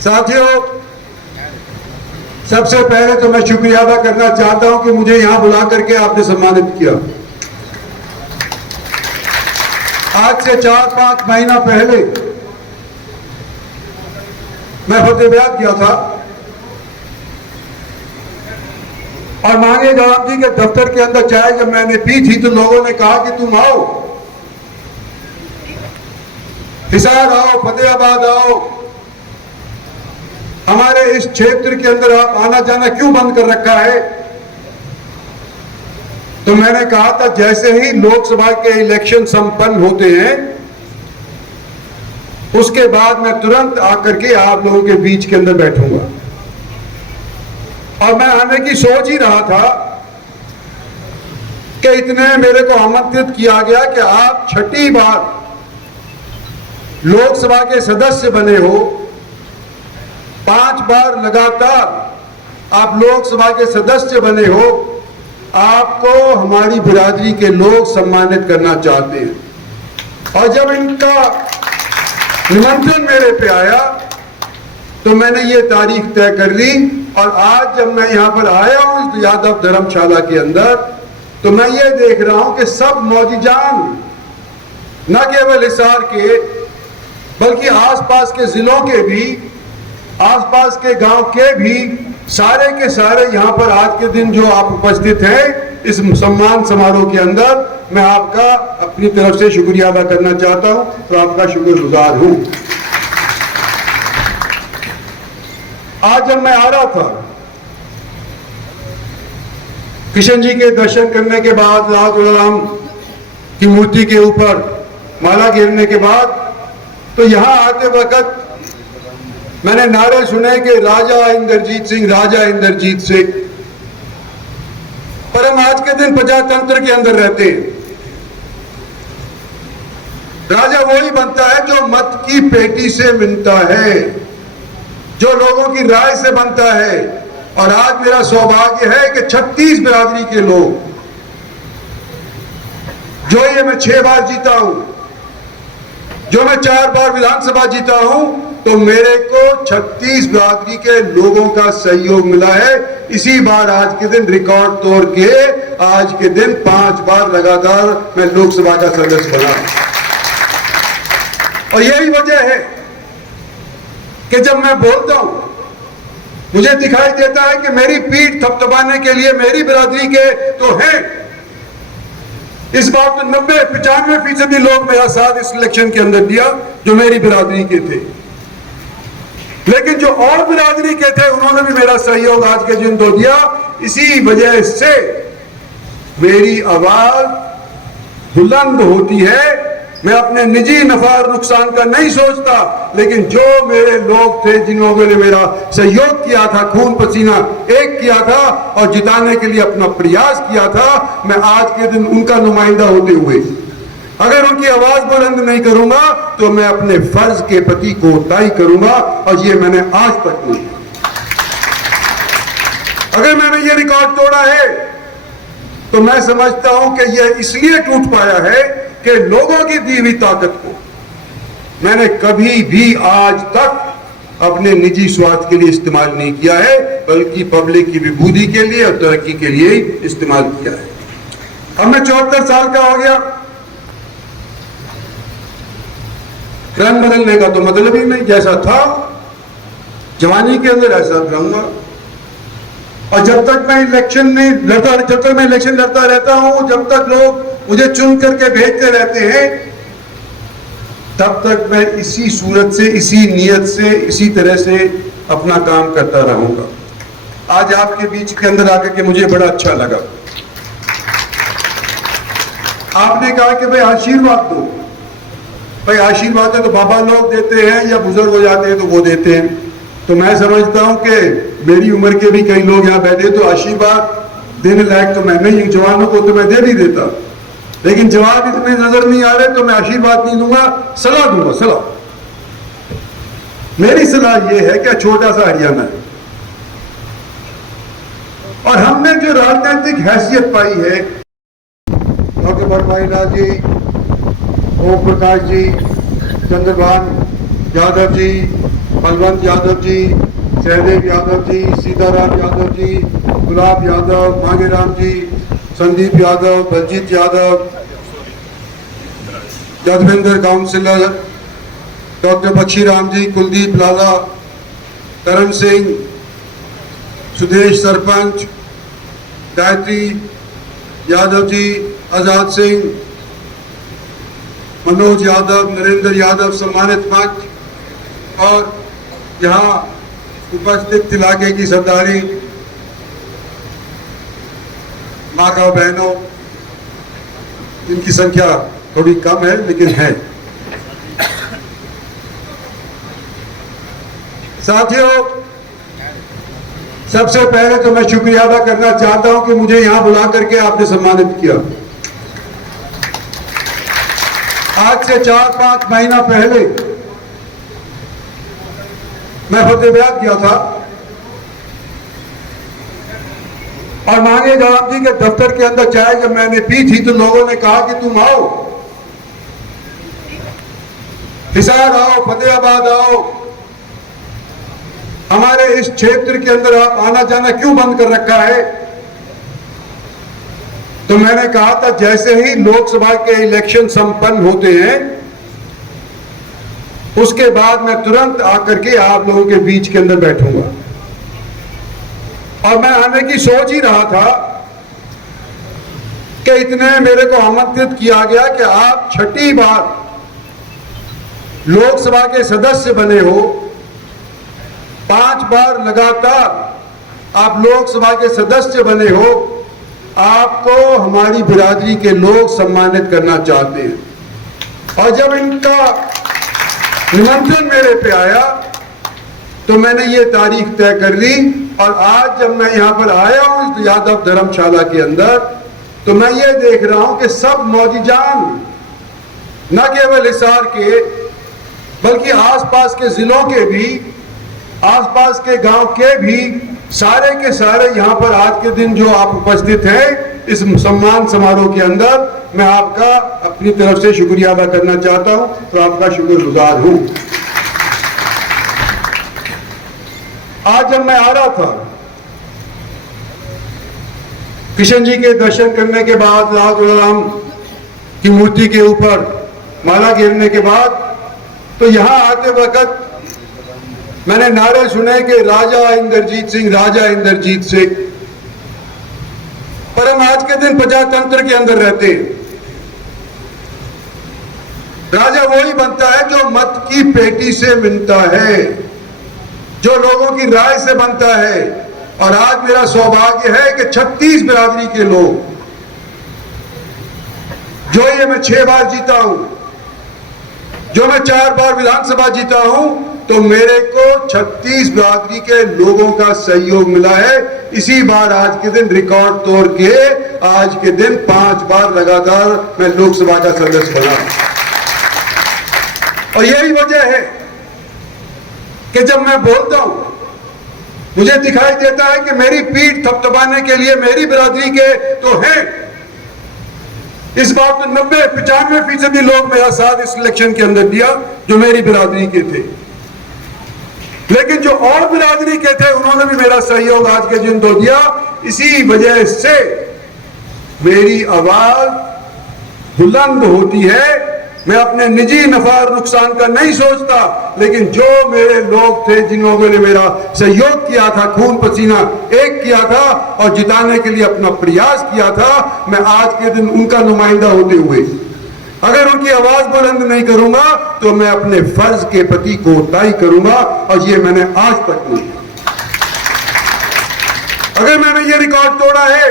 साथियों, सबसे पहले तो मैं शुक्रिया अदा करना चाहता हूं कि मुझे यहां बुला करके आपने सम्मानित किया। आज से 4-5 महीना पहले मैं फतेहाबाद गया था और मांगे राम जी के दफ्तर के अंदर चाय जब मैंने पी थी तो लोगों ने कहा कि तुम आओ, हिसार आओ, फतेहाबाद आओ, हमारे इस क्षेत्र के अंदर आप आना जाना क्यों बंद कर रखा है। तो मैंने कहा था जैसे ही लोकसभा के इलेक्शन संपन्न होते हैं उसके बाद मैं तुरंत आकर के आप लोगों के बीच के अंदर बैठूंगा। और मैं आने की सोच ही रहा था कि इतने मेरे को आमंत्रित किया गया कि आप 6ठी बार लोकसभा के सदस्य बने हो, 5 बार लगातार आप लोकसभा के सदस्य बने हो, आपको हमारी बिरादरी के लोग सम्मानित करना चाहते हैं। और जब इनका निमंत्रण मेरे पे आया तो मैंने ये तारीख तय कर ली और आज जब मैं यहां पर आया हूं इस यादव धर्मशाला के अंदर तो मैं ये देख रहा हूं कि सब मौजूदान न केवल हिसार के बल्कि आसपास के जिलों के भी, आसपास के गांव के भी सारे के सारे यहां पर आज के दिन जो आप उपस्थित हैं इस सम्मान समारोह के अंदर, मैं आपका अपनी तरफ से शुक्रिया अदा करना चाहता हूं और आपका शुक्रगुजार हूं। आज जब मैं आ रहा था किशन जी के दर्शन करने के बाद, राम की मूर्ति के ऊपर माला गिरने के बाद, तो यहां आते वक्त मैंने नारे सुने कि राजा इंद्रजीत सिंह, राजा इंद्रजीत सिंह। पर हम आज के दिन प्रजातंत्र के अंदर रहते हैं। राजा वही बनता है जो मत की पेटी से मिलता है, जो लोगों की राय से बनता है। और आज मेरा सौभाग्य है कि 36 बिरादरी के लोग, जो ये मैं 6 बार जीता हूं, जो मैं 4 बार विधानसभा जीता हूं, तो मेरे को 36 बिरादरी के लोगों का सहयोग मिला है। इसी बार आज के दिन रिकॉर्ड तोड़ के आज के दिन 5 बार लगातार मैं लोकसभा का सदस्य बना। और यही वजह है कि जब मैं बोलता हूं मुझे दिखाई देता है कि मेरी पीठ थपथपाने के लिए मेरी बिरादरी के तो हैं। इस बार तो 90-95% लोग मेरा साथ इस इलेक्शन के अंदर दिया जो मेरी बिरादरी के थे, लेकिन जो और बिरादरी के थे उन्होंने भी मेरा सहयोग आज के दिन तो दिया। इसी वजह से मेरी आवाज बुलंद होती है। मैं अपने निजी नफा और नुकसान का नहीं सोचता, लेकिन जो मेरे लोग थे जिन्होंने मेरा सहयोग किया था, खून पसीना एक किया था और जिताने के लिए अपना प्रयास किया था, मैं आज के दिन उनका नुमाइंदा होते हुए अगर उनकी आवाज बुलंद नहीं करूंगा तो मैं अपने फर्ज के प्रति कोताही करूंगा। और ये मैंने आज तक नहीं। अगर मैंने ये रिकॉर्ड तोड़ा है तो मैं समझता हूं कि यह इसलिए टूट पाया है कि लोगों की दी हुई ताकत को मैंने कभी भी आज तक अपने निजी स्वार्थ के लिए इस्तेमाल नहीं किया है, बल्कि पब्लिक की विभूति के लिए और तरक्की के लिए ही इस्तेमाल किया है। अब मैं 74 साल का हो गया, रंग बदलने का तो मतलब ही नहीं, जैसा था जवानी के अंदर ऐसा रहूंगा। और जब तक मैं इलेक्शन नहीं लड़ता, जब तक मैं इलेक्शन लड़ता रहता हूं, जब तक लोग मुझे चुन करके भेजते रहते हैं, तब तक मैं इसी सूरत से, इसी नियत से, इसी तरह से अपना काम करता रहूंगा। आज आपके बीच के अंदर आकर के मुझे बड़ा अच्छा लगा। आपने कहा कि भाई आशीर्वाद दो। भाई आशीर्वाद तो बाबा लोग देते हैं या बुजुर्ग हो जाते हैं तो वो देते हैं। तो मैं समझता हूं कि मेरी उम्र के भी कई लोग यहां बैठे, तो आशीर्वाद देने लायक तो मैं नहीं, जवानों को तो मैं दे नहीं देता, लेकिन जवाब इतने नजर नहीं आ रहे तो मैं आशीर्वाद नहीं दूंगा, सलाह दूंगा। सलाह, मेरी सलाह यह है कि छोटा सा हरियाणा है और हमने जो राजनीतिक हैसियत पाई है, डॉक्टर बरभाई लाल जी, ओम प्रकाश जी, चंद्रभान यादव जी, बलवंत यादव जी, सहदेव यादव जी, सीताराम यादव जी, गुलाब यादव, मांगेराम जी, संदीप यादव, बलजीत यादव, यादवेंद्र काउंसिलर, डॉक्टर बक्षीराम जी, कुलदीप लाला, करण सिंह, सुदेश सरपंच, गायत्री यादव जी, आजाद सिंह, मनोज यादव, नरेंद्र यादव, सम्मानित मंच और यहाँ उपस्थित इलाके की सरदारी माता बहनों, इनकी संख्या थोड़ी कम है लेकिन है। साथियों, सबसे पहले तो मैं शुक्रिया अदा करना चाहता हूं कि मुझे यहां बुला करके आपने सम्मानित किया। आज से 4-5 महीना पहले मैं फतेहाबाद गया था और मांगेराम जी के दफ्तर के अंदर चाय जब मैंने पी थी तो लोगों ने कहा कि तुम आओ, हिसार आओ, फतेहाबाद आओ, हमारे इस क्षेत्र के अंदर आप आना जाना क्यों बंद कर रखा है? तो मैंने कहा था जैसे ही लोकसभा के इलेक्शन संपन्न होते हैं उसके बाद मैं तुरंत आकर के आप लोगों के बीच के अंदर बैठूंगा। और मैं आने की सोच ही रहा था कि इतने मेरे को आमंत्रित किया गया कि आप 6ठी बार लोकसभा के सदस्य बने हो, 5 बार लगातार आप लोकसभा के सदस्य बने हो, आपको हमारी बिरादरी के लोग सम्मानित करना चाहते हैं। और जब इनका निमंत्रण मेरे पे आया तो मैंने ये तारीख तय कर ली और आज जब मैं यहाँ पर आया हूँ इस यादव धर्मशाला के अंदर तो मैं ये देख रहा हूँ कि सब मौजीजान न केवल हिसार के बल्कि आसपास के जिलों के भी, आसपास के गांव के भी सारे के सारे यहाँ पर आज के दिन जो आप उपस्थित हैं इस सम्मान समारोह के अंदर, मैं आपका अपनी तरफ से शुक्रिया अदा करना चाहता हूं, तो आपका शुक्रगुजार हूं। आज जब मैं आ रहा था किशन जी के दर्शन करने के बाद, राम की मूर्ति के ऊपर माला गिरने के बाद, तो यहां आते वक्त मैंने नारे सुने कि राजा इंद्रजीत सिंह, राजा इंद्रजीत सिंह। पर हम आज के दिन प्रजातंत्र के अंदर रहते हैं। राजा वही बनता है जो मत की पेटी से मिलता है, जो लोगों की राय से बनता है। और आज मेरा सौभाग्य है कि 36 बिरादरी के लोग, जो ये मैं 6 बार जीता हूं, जो मैं 4 बार विधानसभा जीता हूं, तो मेरे को 36 बिरादरी के लोगों का सहयोग मिला है। इसी बार आज के दिन रिकॉर्ड तोड़ के आज के दिन 5 बार लगातार मैं लोकसभा का सदस्य बना। और यही वजह है कि जब मैं बोलता हूं मुझे दिखाई देता है कि मेरी पीठ थपथपाने के लिए मेरी बिरादरी के तो हैं। इस बार तो 90-95% लोग मेरा साथ इस इलेक्शन के अंदर दिया जो मेरी बिरादरी के थे, लेकिन जो और बिरादरी के थे उन्होंने भी मेरा सहयोग आज के दिन तो दिया। इसी वजह से मेरी आवाज बुलंद होती है। मैं अपने निजी नफा और नुकसान का नहीं सोचता, लेकिन जो मेरे लोग थे जिन्होंने मेरा सहयोग किया था, खून पसीना एक किया था और जिताने के लिए अपना प्रयास किया था, मैं आज के दिन उनका नुमाइंदा होते हुए अगर उनकी आवाज बुलंद नहीं करूंगा तो मैं अपने फर्ज के प्रति कोताही करूंगा। और ये मैंने आज तक नहीं किया। अगर मैंने ये रिकॉर्ड तोड़ा है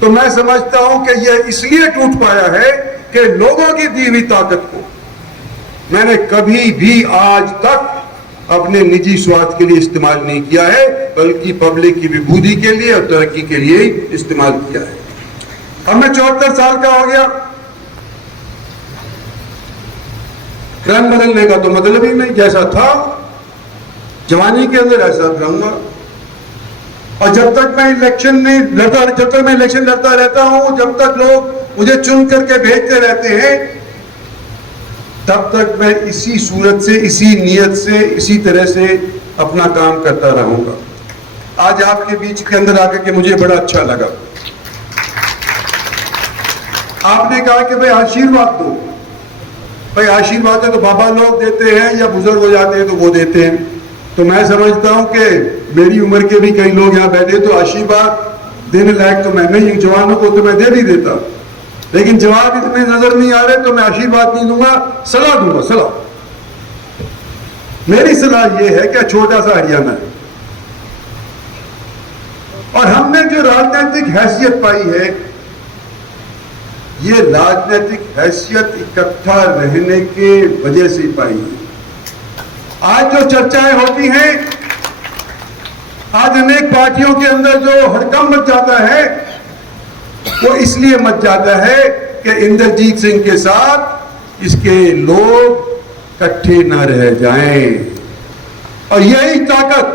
तो मैं समझता हूं कि ये इसलिए टूट पाया है कि लोगों की दी हुई ताकत को मैंने कभी भी आज तक अपने निजी स्वार्थ के लिए इस्तेमाल नहीं किया है, बल्कि पब्लिक की विभूति के लिए और तरक्की के लिए ही इस्तेमाल किया है। अब मैं 74 साल का हो गया। रंग बदलने का तो मतलब ही नहीं, जैसा था जवानी के अंदर ऐसा रहूंगा। और जब तक मैं इलेक्शन नहीं लड़ता, जब तक मैं इलेक्शन लड़ता रहता हूं, जब तक लोग मुझे चुन करके भेजते रहते हैं, तब तक मैं इसी सूरत से, इसी नीयत से, इसी तरह से अपना काम करता रहूंगा। आज आपके बीच के अंदर आकर के मुझे बड़ा अच्छा लगा। आपने कहा कि भाई आशीर्वाद दो। भाई आशीर्वाद है तो बाबा लोग देते हैं या बुजुर्ग हो जाते हैं तो वो देते हैं। तो मैं समझता हूं कि मेरी उम्र के भी कई लोग यहाँ बैठे, तो आशीर्वाद देने लायक तो मैं नहीं हूं। जवानों को तो मैं दे नहीं देता, लेकिन जवाब इतने नजर नहीं आ रहे तो मैं आशीर्वाद नहीं दूंगा, सलाह दूंगा। सलाह, मेरी सलाह यह है कि छोटा सा हरियाणा है और हमने जो राजनीतिक हैसियत पाई है, ये राजनीतिक हैसियत इकट्ठा रहने के वजह से पाई है। आज जो चर्चाएं होती हैं, आज अनेक पार्टियों के अंदर जो हड़कंप मच जाता है, वो इसलिए मच जाता है कि इंद्रजीत सिंह के साथ इसके लोग इकट्ठे न रह जाएं। और यही ताकत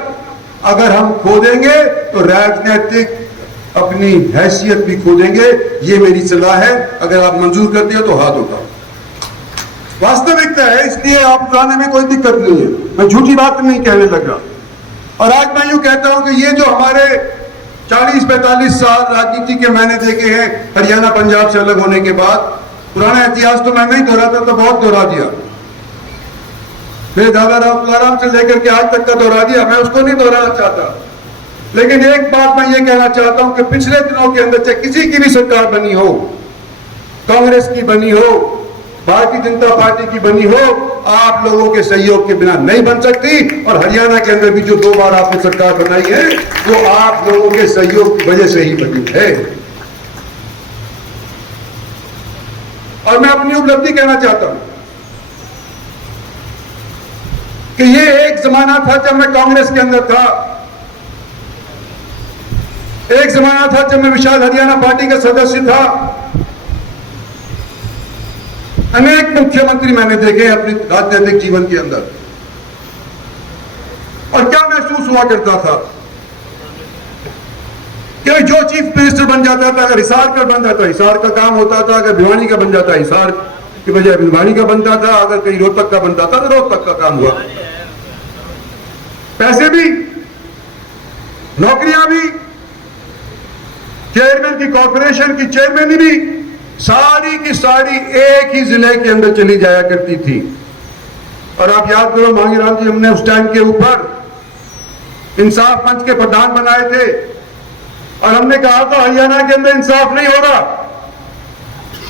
अगर हम खो देंगे तो राजनीतिक अपनी हैसियत भी खो देंगे। ये मेरी सलाह है, अगर आप मंजूर करते हो तो हाथ उठाओ। वास्तविकता है, इसलिए आप उठाने में कोई दिक्कत नहीं है, मैं झूठी बात नहीं कहने लगा। और आज मैं यूं कहता हूं कि ये जो हमारे 40-45 साल राजनीति के मैंने देखे हैं हरियाणा पंजाब से अलग होने के बाद, पुराना इतिहास तो मैं नहीं दोहराता, तो बहुत दोहरा दिया। मेरे दादा राव तुलाराम से लेकर के आज तक का दोहरा दिया, मैं उसको नहीं दोहराना चाहता। लेकिन एक बात मैं ये कहना चाहता हूं कि पिछले दिनों के अंदर चाहे किसी की भी सरकार बनी हो, कांग्रेस की बनी हो, भारतीय जनता पार्टी की बनी हो, आप लोगों के सहयोग के बिना नहीं बन सकती। और हरियाणा के अंदर भी जो 2 बार आपने सरकार बनाई है, वो आप लोगों के सहयोग की वजह से ही बनी है। और मैं अपनी उपलब्धि कहना चाहता हूं कि ये एक जमाना था जब मैं कांग्रेस के अंदर था, एक जमाना था जब मैं विशाल हरियाणा पार्टी का सदस्य था। अनेक मुख्यमंत्री मैंने देखे अपने राजनीतिक जीवन के अंदर, और क्या महसूस हुआ करता था कि जो चीफ मिनिस्टर बन जाता था, अगर हिसार का बन जाता हिसार का काम होता था, अगर भिवानी का बन जाता हिसार की बजाय भिवानी का बनता था, अगर कहीं रोहतक का बनता था तो रोहतक का काम हुआ। पैसे भी, नौकरियां भी, चेयरमैन की कॉर्पोरेशन की चेयरमैन भी सारी की सारी एक ही जिले के अंदर चली जाया करती थी। और आप याद करो मांगीराम जी, हमने उस टाइम के ऊपर इंसाफ मंच के प्रधान बनाए थे और हमने कहा था हरियाणा के अंदर इंसाफ नहीं हो रहा।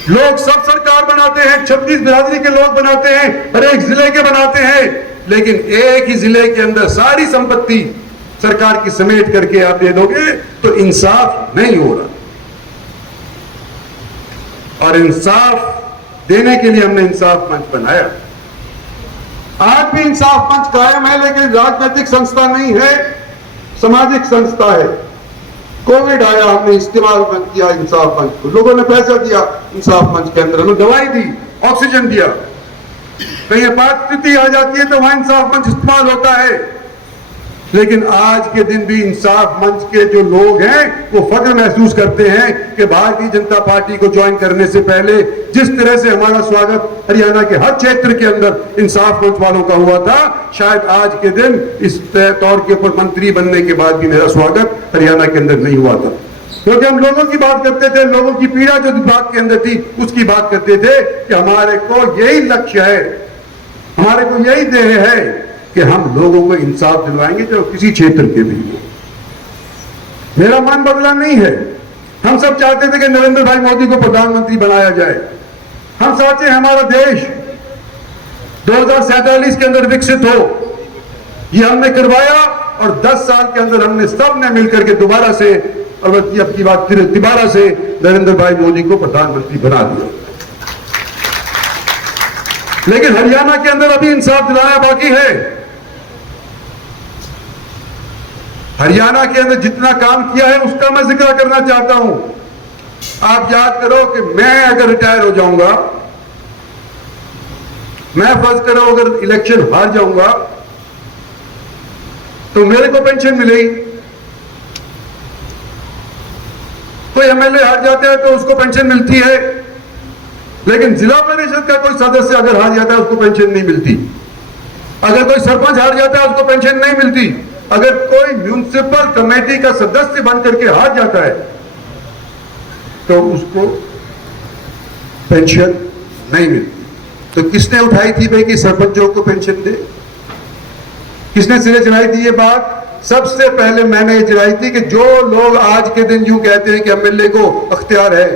लोग सब सरकार बनाते हैं, 26 बिरादरी के लोग बनाते हैं, हर एक जिले के बनाते हैं, लेकिन एक ही जिले के अंदर सारी संपत्ति सरकार की समेट करके आप दे दोगे तो इंसाफ नहीं हो रहा। और इंसाफ देने के लिए हमने इंसाफ मंच बनाया। आज भी इंसाफ मंच कायम है, लेकिन राजनीतिक संस्था नहीं है, सामाजिक संस्था है। कोविड आया, हमने इस्तेमाल किया इंसाफ मंच को, लोगों ने पैसा दिया इंसाफ मंच के अंदर, हमें दवाई दी, ऑक्सीजन दिया। कहीं आपात स्थिति आ जाती है तो वहां इंसाफ मंच इस्तेमाल होता है। लेकिन आज के दिन भी इंसाफ मंच के जो लोग हैं वो फख्र महसूस करते हैं कि भारतीय जनता पार्टी को ज्वाइन करने से पहले जिस तरह से हमारा स्वागत हरियाणा के हर क्षेत्र के अंदर इंसाफ मंच वालों का हुआ था, शायद आज के दिन इस तौर के ऊपर मंत्री बनने के बाद भी मेरा स्वागत हरियाणा के अंदर नहीं हुआ था। क्योंकि हम लोगों की बात करते थे, लोगों की पीड़ा जो दिमाग के अंदर थी उसकी बात करते थे कि हमारे को यही लक्ष्य है, हमारे को यही ध्येय है कि हम लोगों को इंसाफ दिलवाएंगे जो किसी क्षेत्र के भी हो। मेरा मन बदला नहीं है। हम सब चाहते थे कि नरेंद्र भाई मोदी को प्रधानमंत्री बनाया जाए। हम चाहते हैं हमारा देश 2047 के अंदर विकसित हो। ये हमने करवाया और 10 साल के अंदर हमने सब ने मिलकर के दोबारा से, और अब की बात फिर दोबारा से नरेंद्र भाई मोदी को प्रधानमंत्री बना दिया। लेकिन हरियाणा के अंदर अभी इंसाफ दिलाना बाकी है। हरियाणा के अंदर जितना काम किया है उसका मैं जिक्र करना चाहता हूं। आप याद करो कि मैं अगर रिटायर हो जाऊंगा, मैं फर्ज करो अगर इलेक्शन हार जाऊंगा तो मेरे को पेंशन मिलेगी। कोई एमएलए हार जाता है तो उसको पेंशन मिलती है, लेकिन जिला परिषद का कोई सदस्य अगर हार जाता है उसको पेंशन नहीं मिलती, अगर कोई सरपंच हार जाता है उसको पेंशन नहीं मिलती, अगर कोई म्युनिसिपल कमेटी का सदस्य बन करके हार जाता है तो उसको पेंशन नहीं मिलती। तो किसने उठाई थी भाई कि सरपंचों को पेंशन दे? किसने सिरे चलाई थी ये बात? सबसे पहले मैंने ये चलाई थी कि जो लोग आज के दिन यूं कहते हैं कि एमएलए को अख्तियार है,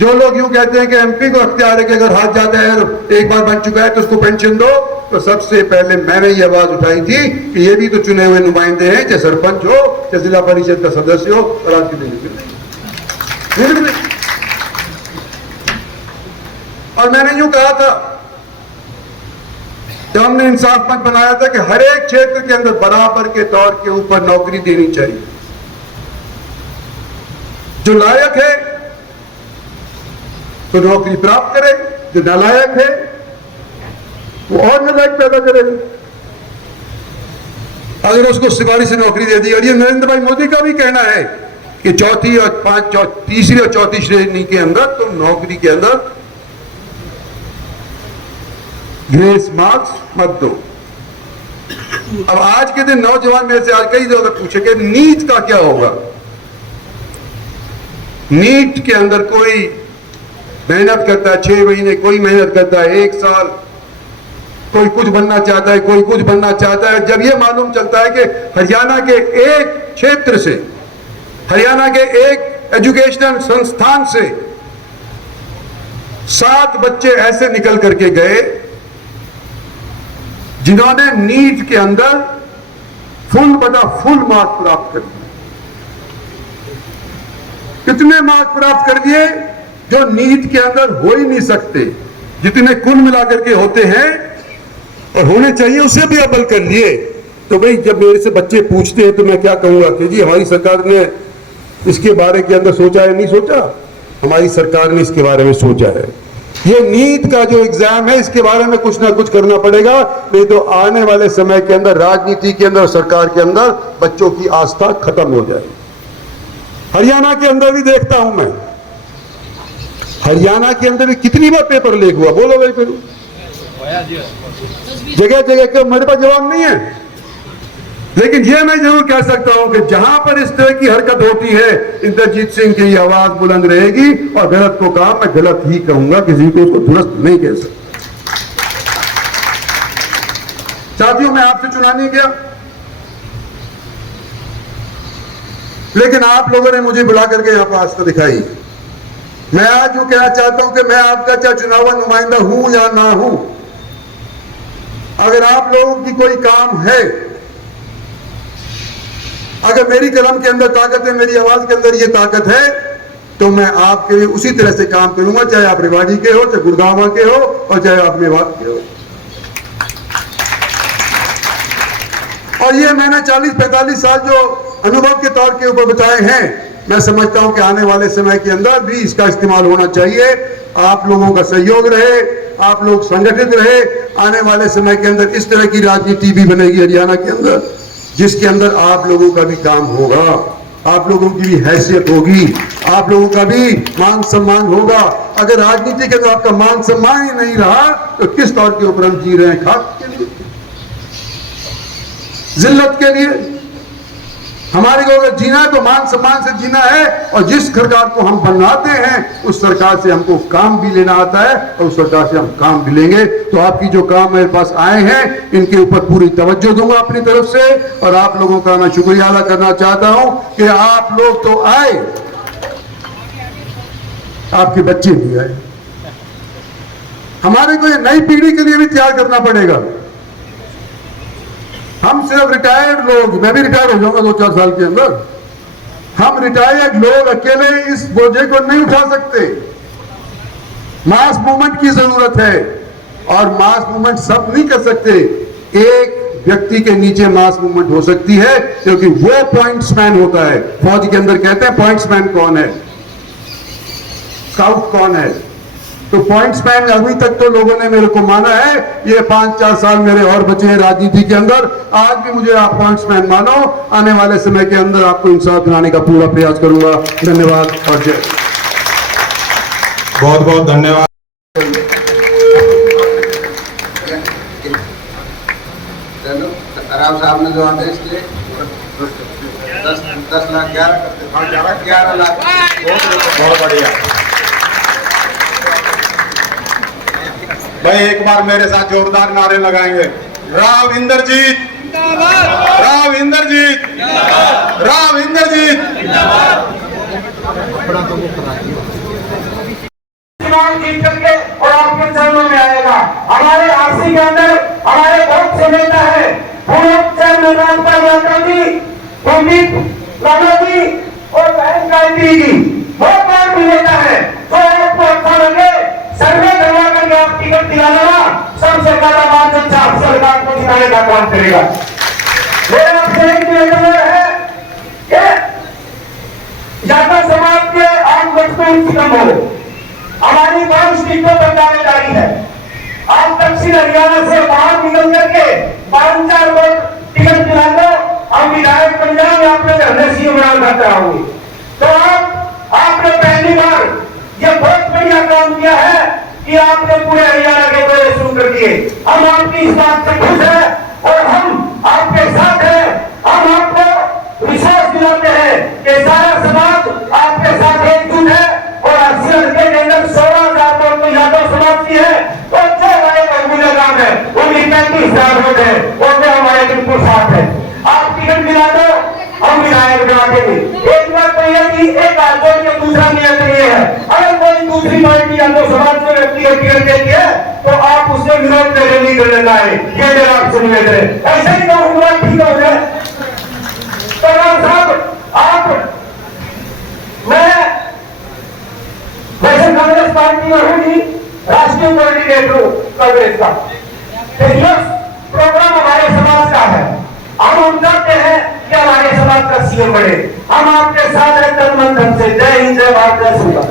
जो लोग यूं कहते हैं कि एमपी को अख्तियार है कि अगर हाथ जाता है और एक बार बन चुका है तो उसको पेंशन दो, तो सबसे पहले मैंने ये आवाज उठाई थी कि ये भी तो चुने हुए नुमाइंदे हैं, चाहे सरपंच हो चाहे जिला परिषद का सदस्य हो, और आज के दिन और मैंने यूं कहा था जब हमने इंसाफ पंच बनाया था कि हर एक क्षेत्र के अंदर बराबर के तौर के ऊपर नौकरी देनी चाहिए। जो लायक है तो नौकरी प्राप्त करे, जो नालायक है वो और नालायक पैदा करेगा अगर उसको सिपाही से नौकरी दे दी। और ये नरेंद्र भाई मोदी का भी कहना है कि तीसरी और चौथी श्रेणी के अंदर तुम नौकरी के अंदर ग्रेस मार्क्स मत दो। अब आज के दिन नौजवान मेरे से आज कई जगह पूछे कि नीट का क्या होगा? नीट के अंदर कोई मेहनत करता है 6 महीने, कोई मेहनत करता है 1 साल, कोई कुछ बनना चाहता है, कोई कुछ बनना चाहता है। जब यह मालूम चलता है कि हरियाणा के एक क्षेत्र से, हरियाणा के एक एजुकेशनल संस्थान से 7 बच्चे ऐसे निकल करके गए जिन्होंने नीट के अंदर फुल मार्क प्राप्त कर दिए। कितने मार्क प्राप्त कर दिए जो नीट के अंदर हो ही नहीं सकते, जितने कुल मिलाकर के होते हैं और होने चाहिए उससे भी अव्वल कर लिए। तो भाई जब मेरे से बच्चे पूछते हैं तो मैं क्या कहूंगा कि जी हमारी सरकार ने इसके बारे के अंदर सोचा है? नहीं सोचा। हमारी सरकार ने इसके बारे में सोचा है। ये नीट का जो एग्जाम है इसके बारे में कुछ ना कुछ करना पड़ेगा, नहीं तो आने वाले समय के अंदर राजनीति के अंदर, सरकार के अंदर बच्चों की आस्था खत्म हो जाएगी। हरियाणा के अंदर भी देखता हूं मैं, हरियाणा के अंदर भी कितनी बार पेपर लीक हुआ, बोलो भाई फिर जगह जगह के मेरे पास जवाब नहीं है। लेकिन यह मैं जरूर कह सकता हूं कि जहां पर इस तरह की हरकत होती है इंद्रजीत सिंह की आवाज बुलंद रहेगी और गलत को काम मैं गलत ही कहूंगा, किसी को उसको दुरुस्त नहीं कह सकता। साथियों मैं आपसे चुना नहीं गया, लेकिन आप लोगों ने मुझे बुला करके यहां पर आस्था दिखाई। मैं आज जो कहना चाहता हूं कि मैं आपका चाहे चुनावा नुमाइंदा हूं या ना हूं, अगर आप लोगों की कोई काम है, अगर मेरी कलम के अंदर ताकत है, मेरी आवाज के अंदर ये ताकत है, तो मैं आपके लिए उसी तरह से काम करूंगा, चाहे आप रेवाड़ी के हो, चाहे गुड़गांव के हो और चाहे आप मेवात के हो। और ये मैंने 40-45 साल जो अनुभव के तौर के ऊपर बताए हैं, मैं समझता हूं कि आने वाले समय के अंदर भी इसका इस्तेमाल होना चाहिए। आप लोगों का सहयोग रहे, आप लोग संगठित रहे, आने वाले समय के अंदर इस तरह की राजनीति भी बनेगी हरियाणा के अंदर, जिसके अंदर आप लोगों का भी काम होगा, आप लोगों की भी हैसियत होगी, आप लोगों का भी मान सम्मान होगा। अगर राजनीति के अंदर आपका मान सम्मान ही नहीं रहा तो किस तौर के ऊपर हम जी रहे हैं? खाक के लिए, जिल्लत के लिए। हमारे को अगर जीना है तो मान सम्मान से जीना है, और जिस सरकार को हम बनाते हैं उस सरकार से हमको काम भी लेना आता है और उस सरकार से हम काम भी लेंगे। तो आपकी जो काम मेरे पास आए हैं इनके ऊपर पूरी तवज्जो दूंगा अपनी तरफ से, और आप लोगों का मैं शुक्रिया अदा करना चाहता हूं कि आप लोग तो आए, आपके बच्चे भी आए। हमारे को ये नई पीढ़ी के लिए भी तैयार करना पड़ेगा। हम सिर्फ रिटायर्ड लोग, मैं भी रिटायर हो जाऊंगा 2-4 साल के अंदर, हम रिटायर्ड लोग अकेले इस बोझे को नहीं उठा सकते। मास मूवमेंट की जरूरत है, और मास मूवमेंट सब नहीं कर सकते। एक व्यक्ति के नीचे मास मूवमेंट हो सकती है, क्योंकि वो पॉइंट्समैन होता है। फौज के अंदर कहते हैं पॉइंट्समैन कौन है, स्काउट कौन है। तो पॉइंट्समैन अभी तक तो लोगों ने मेरे को माना है, ये 5-4 साल मेरे और बचे हैं राजनीति के अंदर, आज भी मुझे आप पॉइंट्समैन मानो। आने वाले समय के अंदर आपको इंसाफ दिलाने का पूरा प्रयास करूंगा। धन्यवाद और जय। बहुत बहुत धन्यवाद। राव साहब ने जो आदेश दिए 10 लाख 11 लाख बहुत बढ़िया भाई, एक बार मेरे साथ जोरदार नारे लगाएंगे। राव इंद्रजीत जिंदाबाद, राव इंद्रजीत जिंदाबाद, राव इंद्रजीत जिंदाबाद। चुनाव जीत करके और आपके चरणों में आएगा। हमारे आरसी के अंदर हमारे बहुत से नेता है, पूर्व चेयरमैन गांधी, कुलदीप राणा जी और बहन गायत्री जी, बहुत बार भी नेता है। तो आपको अच्छा लगे सर्वे करवा करके आप टिकट दिला लेना, सबसे ज्यादा बात अच्छा सरकार को जिताने का काम करेगा। मेरा आपसे एक निवेदन है कि यादव समाज के आम मजदूर खत्म हो। हमारी 5 सीटों पर दावेदारी है। आप दक्षिण हरियाणा से बाहर निकल करके 5-4 वोट टिकट दिला दो, हम विधायक बन जाएंगे, आपने धरने सीएम करते रहोगे। तो आपने पहली बार ये बहुत बढ़िया काम किया है कि आपने पूरे हरियाणा के दौरे शुरू कर दिए। हम आपकी इस बात से खुश है और हम आपके साथ हैं। हम आपको विश्वास दिलाते हैं कि सारा समाज आपके साथ एकजुट है और 80 हल्के के अंदर 16,000 वोट तो यादव समाज की है, तो जो हमारे मकबूल काम है उनकी 35,000 वोट है और वो हमारे बिल्कुल साथ है। आप टिकट दिला दो, हम विधायक बना देंगे। एक बात तो यह कि एक आंदोलन के दूसरा नियत ये है, अगर कोई दूसरी पार्टी यादव समाज को व्यक्ति को टिकट देती है तो आप उससे विरोध में रैली कर लेना है। ये मेरा आपसे निवेदन है। ऐसे ही तो हुआ ठीक हो जाए। तो साहब आप मैं वैसे कांग्रेस पार्टी में हूँ नहीं, राष्ट्रीय कोऑर्डिनेटर हूँ कांग्रेस का। प्रोग्राम हमारे समाज का है। हम चाहते हैं कि हमारे समाज का सीएम बने। हम आपके साथ हैं तन मन धन से। जय हिंद, जय भारत, जय श्री राम।